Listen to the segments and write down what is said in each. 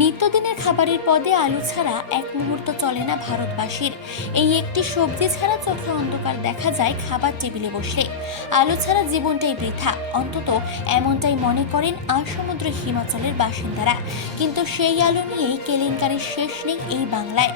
নিত্যদিনের খাবারের পদে আলু ছাড়া এক মুহূর্ত চলে না ভারতবাসীর। এই একটি সবজি ছাড়া চোখে অন্ধকার দেখা যায় খাবার টেবিলে বসলে। আলু ছাড়া জীবনটাই বৃথা, অন্তত এমনটাই মনে করেন আসমুদ্র হিমাচলের বাসিন্দারা। কিন্তু সেই আলু নিয়েই কেলেঙ্কারির শেষ নেই এই বাংলায়।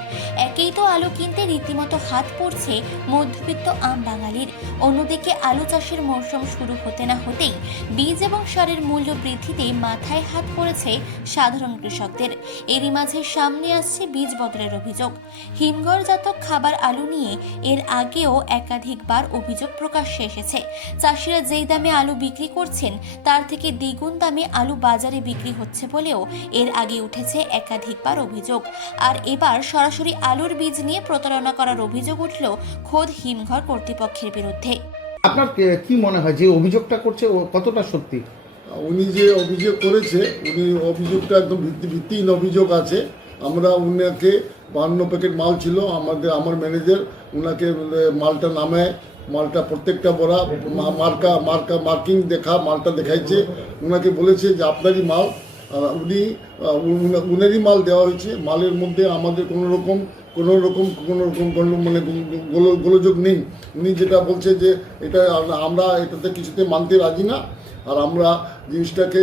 একেই তো আলু কিনতে রীতিমতো হাত পড়ছে মধ্যবিত্ত আম বাঙালির, অন্যদিকে আলু চাষের মৌসুম শুরু হতে না হতেই বীজ এবং সারের মূল্য বৃদ্ধিতে মাথায় হাত পড়েছে সাধারণ কৃষকদের। এরই মাঝে সামনে আসছে বীজ বদলের অভিযোগ। হিমঘরজাত খাবার আলু নিয়ে এর আগেও একাধিকবার অভিযোগ প্রকাশ্যে এসেছে। চাষিরা যেই দামে আলু বিক্রি করছেন তার থেকে দ্বিগুণ দামে আলু বাজারে বিক্রি হচ্ছে বলেও এর আগে উঠেছে একাধিকবার অভিযোগ। আর এবার সরাসরি আলুর বীজ নিয়ে প্রতারণা করার অভিযোগ উঠল খোদ হিমঘর কর্তৃপক্ষের বিরুদ্ধে। আপনার কি মনে হয় যে অভিযোগটা করছে ও কতটা সত্যি? উনি যে অভিযোগ করেছে, উনি অভিযোগটা একদম ভিত্তিহীন অভিযোগ আছে। আমরা উনাকে 52 প্যাকেট মাল ছিল, আমার ম্যানেজার উনাকে মালটা নামে, মালটা প্রত্যেকটা বড়া মার্কিং মালটা দেখাইছে, উনাকে বলেছে যে আপনারই মাল। উনারই মাল দেওয়া হয়েছে। মালের মধ্যে আমাদের কোনো রকম মানে গোলযোগ নেই। উনি যেটা বলছে যে এটা আমরা এটাতে কিছুতে মানতে রাজি না, আর আমরা জিনিসটাকে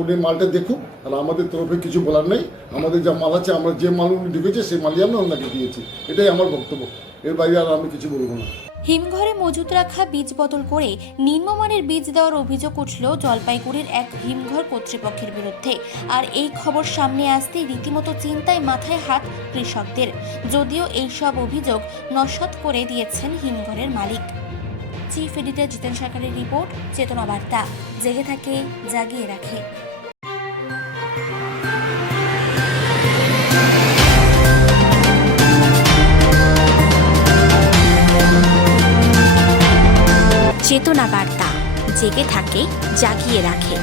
উনি মালটা দেখুক, আর আমাদের তরফে কিছু বলার নেই। আমাদের যা মাল আছে, আমরা যে মাল উনি ঢুকেছে সেই মালই আমরা ওনাকে দিয়েছি। এটাই আমার বক্তব্য, এর বাইরে আর আমি কিছু বলবো না। হিমঘরে মজুত রাখা বীজ বদল করে নিম্নমানের বীজ দেওয়ার অভিযোগ উঠল জলপাইগুড়ির এক হিমঘর কর্তৃপক্ষের বিরুদ্ধে। আর এই খবর সামনে আসতেই রীতিমতো চিন্তায় মাথায় হাত কৃষকদের, যদিও এইসব অভিযোগ নস্যাৎ করে দিয়েছেন হিমঘরের মালিক। চিফ এডিটর জিতেন সরকারের রিপোর্ট, চেতনা বার্তা। জেগে থাকে, জাগিয়ে রাখে। চেতনা বার্তা, জেগে থাকে, জাগিয়ে রাখে।